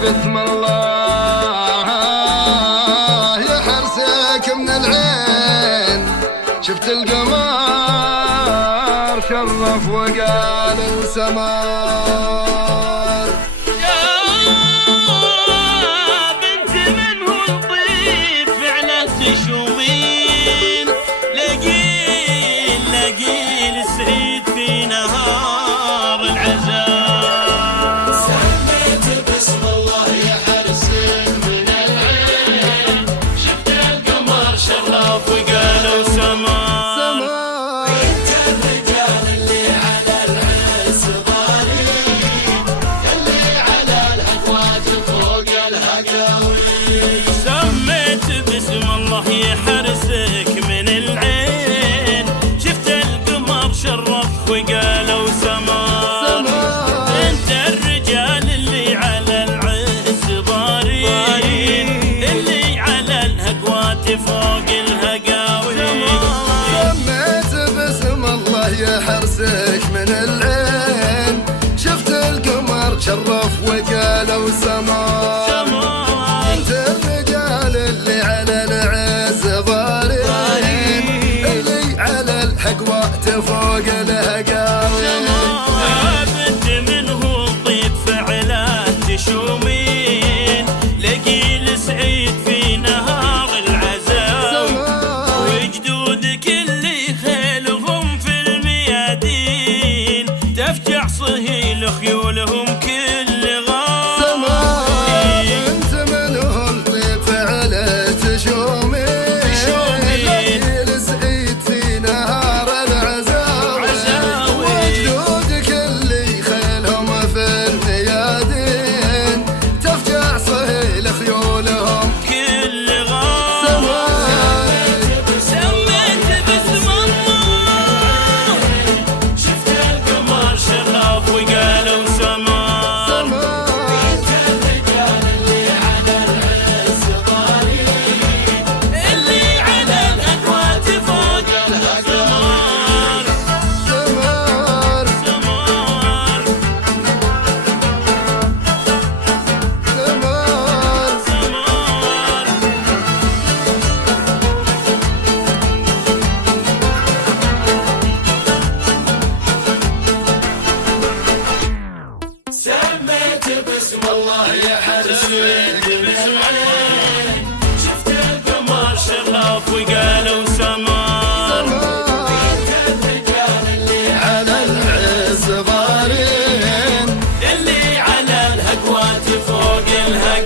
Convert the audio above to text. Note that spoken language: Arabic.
بسم الله يا حرسك من العين، شفت القمر شرف وقال وسمار. يا بنت من هو الطيب فعله تشومين، لقيل سعيد في نهار العزاء. وقالوا سمار انت الرجال اللي على العز ضارين، اللي على الهجوات فوق الهقاوي. سميت باسم الله يحرسك من العين، شفت القمر شرف وقالوا سمار. انت الرجال اللي على العز ضارين، اللي على الهجوات فوق حرسك من العين، شفت القمر شرف وقالوا سمار. انت الرجال اللي على العز ضارين، اللي على الحقوات فوق الهقاوي. يا بنت من هو الطيب فعله تشومين، لقيل سعيد في نهار العزاء. وجدودك اللي خيلهم تفجع صهيل خيولهم كل غار. انت من هو الطيب فعله تشومين، لقيل سعيد في نهار العزاء. وجدودك اللي خيلهم في الميادين، تفجع صهيل خيولهم كل غار. سميت باسم الله، شفت القمر شرف وقالوا سمار. انت الرجال اللي على العز ضارين، اللي على الأكوات فوق الهقاوي. سمار سمار سمار سمار. سميت باسم الله يا حرسك من العين، شفت القمر شرف وقالوا سمار. انت الرجال اللي على العز ضارين، اللي على الهقوات فوق الهقاوي.